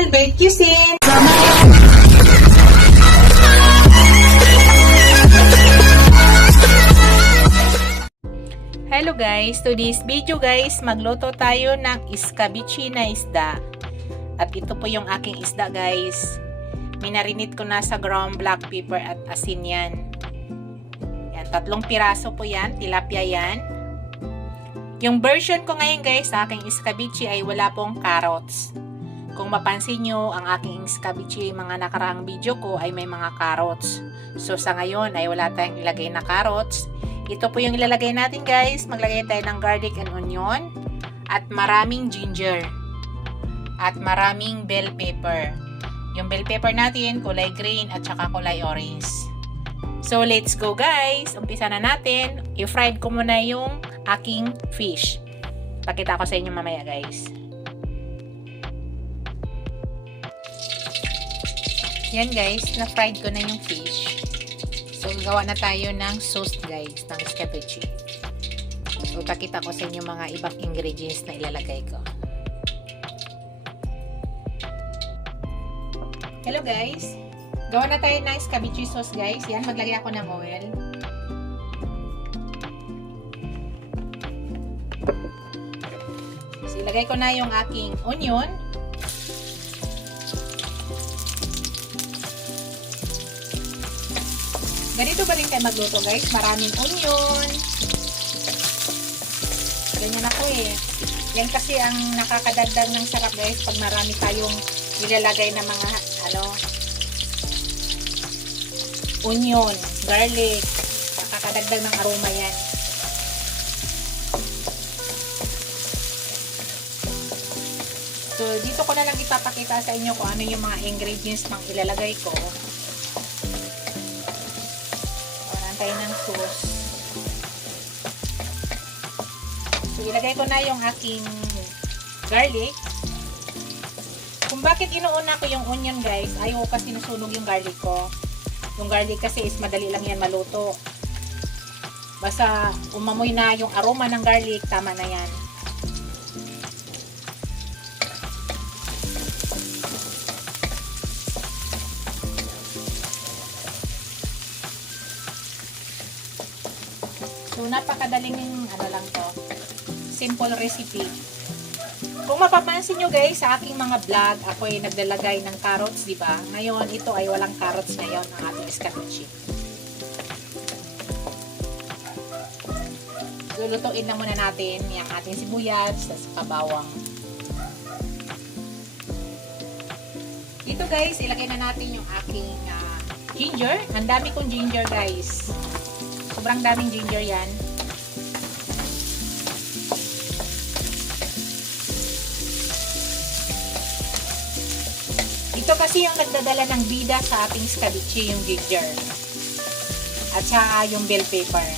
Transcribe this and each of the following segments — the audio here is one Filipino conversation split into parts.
Albert Cuisine. Hello guys, to this video guys, magluto tayo ng escabeche na isda. At ito po yung aking isda guys. Minarinate ko na sa ground black pepper at asin yan. Yan, 3 piraso po yan, tilapia yan. Yung version ko ngayon guys sa aking escabeche ay wala pong carrots. Kung mapansin nyo, ang aking escabeche, mga nakaraang video ko ay may mga carrots. So sa ngayon ay wala tayong ilagay na carrots. Ito po yung ilalagay natin guys. Maglagay tayo ng garlic and onion. At maraming ginger. At maraming bell pepper. Yung bell pepper natin, kulay green at saka kulay orange. So let's go guys. Umpisa na natin. I-fried ko muna yung aking fish. Pakita ko sa inyo mamaya guys. Yan guys, na-fried ko na yung fish. So, gawa na tayo ng sauce guys, ng escabeche. So, pakita ko sa inyo mga ibang ingredients na ilalagay ko. Hello guys! Gawa na tayo ng escabeche sauce guys. Yan, maglagay ako ng oil. So, ilagay ko na yung aking onion. Ganito ba rin kayo magluto guys? Maraming onion. Ganyan ako eh. Yan kasi ang nakakadagdag ng sarap guys pag marami tayong nilalagay na mga onion, garlic. Nakakadagdag ng aroma yan. So dito ko na lang ipapakita sa inyo kung ano yung mga ingredients pang ilalagay ko. Tayo ng sauce. So, ilagay ko na yung aking garlic. Kung bakit inuuna ko yung onion guys, ayaw ko kasi nasunog yung garlic ko. Yung garlic kasi is madali lang yan maluto. Basta umamoy na yung aroma ng garlic, tama na yan. So, napakadaling lang to. Simple recipe. Kung mapapansin nyo guys, sa aking mga vlog, ako ay naglalagay ng carrots, di ba? Ngayon, ito ay walang carrots ngayon ang ating escabeche. So, lutuin lang muna natin yung ating sibuyas sa bawang. Dito guys, ilagay na natin yung aking ginger. Ang dami kong ginger guys. Sobrang daming ginger yan. Ito kasi yung nagdadala ng bida sa ating escabeche, yung ginger. At saka yung bell pepper.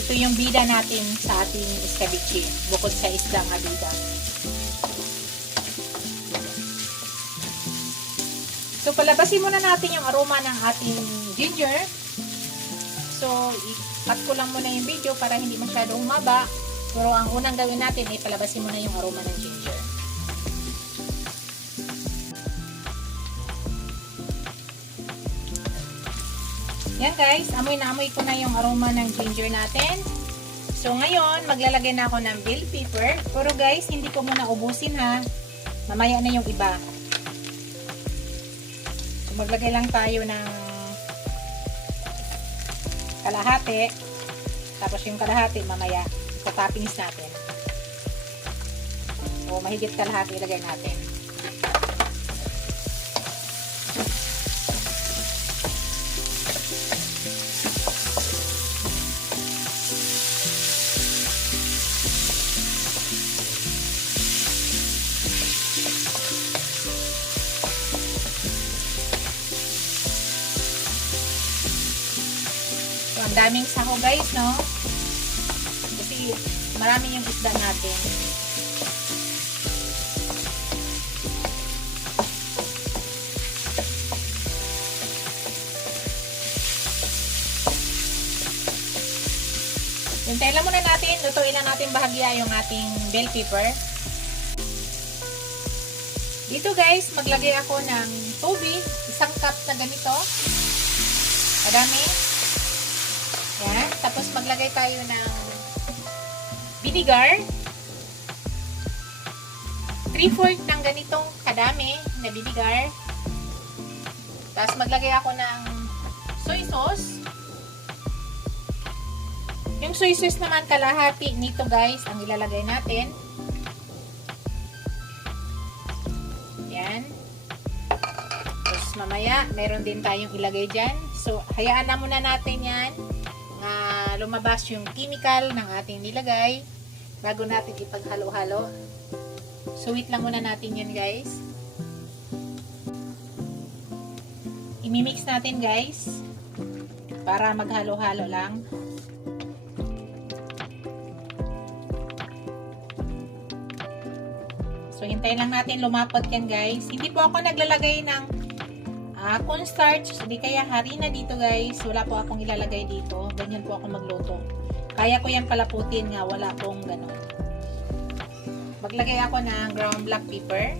Ito yung bida natin sa ating escabeche, bukod sa isda nga bida. So, palabasin muna natin yung aroma ng ating ginger. So, i-cut ko lang muna yung video para hindi masyado humaba. Pero ang unang gawin natin ay palabasin muna yung aroma ng ginger. Yan guys, amoy na amoy ko na yung aroma ng ginger natin. So, ngayon, maglalagay na ako ng bell pepper. Pero guys, hindi ko muna ubusin ha. Mamaya na yung iba. So, maglagay lang tayo ng kalahati, tapos yung kalahati mamaya sa toppings natin. So, mahigit kalahati ilagay natin. Ang daming saho guys, no? Kasi marami yung isda natin. Hintayin lang muna natin, lutuin lang natin bahagya yung ating bell pepper. Dito guys, maglagay ako ng tubig. 1 cup na ganito. Madami. Yan. Tapos maglagay tayo ng vinegar. 3/4 ng ganitong kadami na vinegar. Tapos maglagay ako ng soy sauce. Yung soy sauce naman kalahati nito guys ang ilalagay natin. Yan. Tapos mamaya meron din tayong ilagay dyan. So hayaan na muna natin yan na lumabas yung chemical ng ating nilagay bago natin ipaghalo-halo. So wait lang muna natin yan guys. Imimix natin guys para maghalo-halo lang. So hintayin lang natin lumapot yan guys. Hindi po ako naglalagay ng cornstarch, hindi kaya harina dito guys. Wala po akong ilalagay dito. Ganyan po ako magluto. Kaya ko yan palaputin nga, wala pong gano'n. Maglagay ako ng ground black pepper.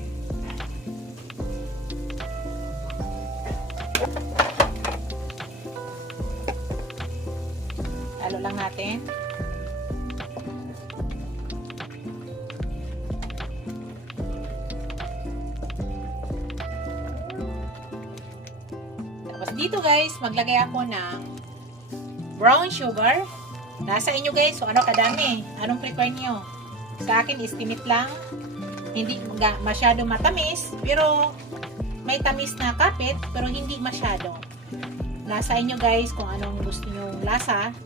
Halo lang natin. Tapos dito guys, maglagay ako ng brown sugar. Nasa inyo guys, so ano kadami? Anong prefer nyo? Sa akin, estimate lang. Hindi masyado matamis, pero may tamis na kapit, pero hindi masyado. Nasa inyo guys kung anong gusto nyo lasa.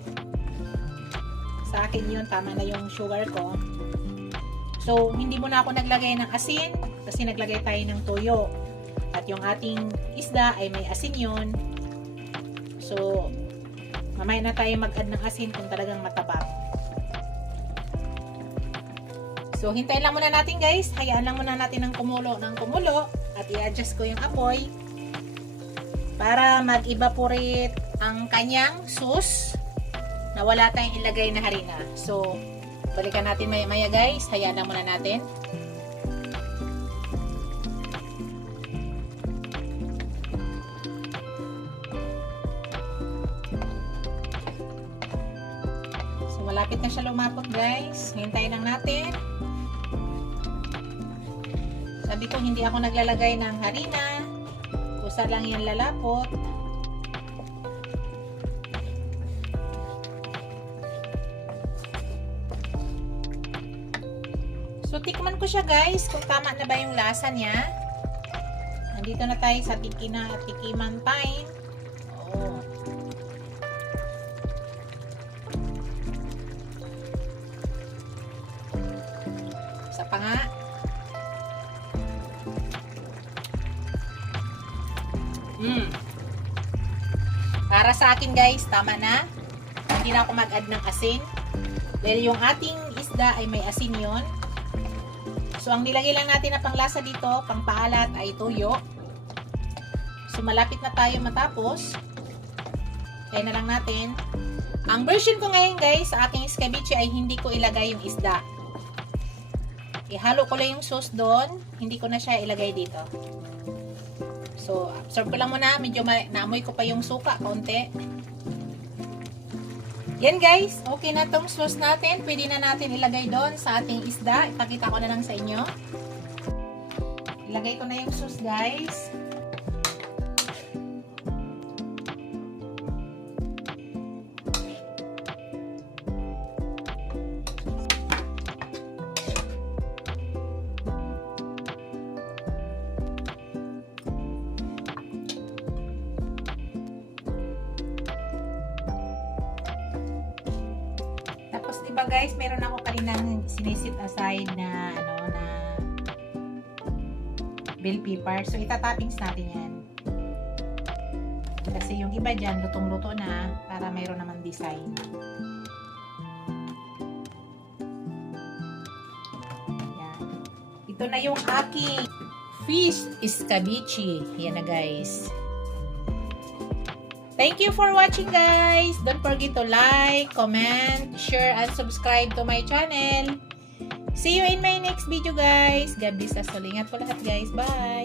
Sa akin yun, tama na yung sugar ko. So, hindi muna ako naglagay ng asin kasi naglagay tayo ng toyo. At yung ating isda ay may asin yun. So, mamaya na tayo mag-add ng asin kung talagang matabang. So, hintayin lang muna natin guys. Hayaan lang muna natin ng kumulo at i-adjust ko yung apoy para mag-evaporate ang kanyang sauce na wala tayong ilagay na harina. So, balikan natin maya-maya guys. Hayaan lang muna natin. So, malapit na siya lumapot guys. Hintayin lang natin. Sabi ko, hindi ako naglalagay ng harina. Kusa lang yan lalapot. So, tikman ko siya guys, kung tama na ba yung lasa niya. Nandito na tayo sa tikiman time. Oo. Isa pa nga. Para sa akin guys, tama na. Hindi na ako mag-add ng asin. Dahil yung ating isda ay may asin yon. So, ang nilagay lang natin na panglasa dito, pangpaalat ay toyo. So, malapit na tayo matapos. Kaya na lang natin. Ang version ko ngayon guys, sa aking escabeche ay hindi ko ilagay yung isda. Ihalo ko lang yung sauce doon. Hindi ko na siya ilagay dito. So, absorb ko lang muna. Medyo naamoy ko pa yung suka, kaunti. Yan guys, okay na tong sauce natin. Pwede na natin ilagay doon sa ating isda. Ipakita ko na lang sa inyo. Ilagay ko na yung sauce guys. Diba guys, meron ako kaninang sinisit aside na bell pepper. So itatoppings natin yan. Kasi yung iba dyan, lutong-luto na para mayroon naman design. Yan. Ito na yung aking fish escabeche. Yan na guys. Thank you for watching guys. Don't forget to like, comment, share, and subscribe to my channel. See you in my next video guys. God bless us all. Ingat po lahat guys. Bye!